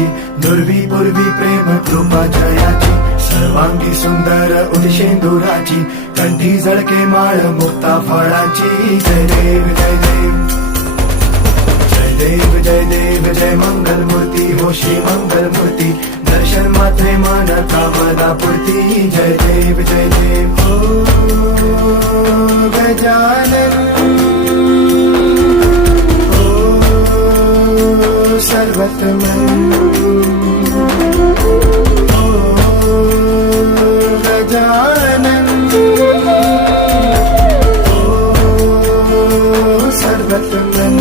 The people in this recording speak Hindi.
जयाची, नुरवी पूर्वी प्रेम कृपा जयाची, सर्वांगी सुंदर उदिशेंदुराची, कंठी झळके माळ मुक्ता फळाची. जय देव जय देव जय देव जय देव जय मंगल मूर्ती हो श्री मंगल मूर्ती, दर्शन मात्रे मन कामना पूर्ती. जय देव जय देव ओ गजानन ओ सर्वतमन ओ गजानन ओ सर्वतमन.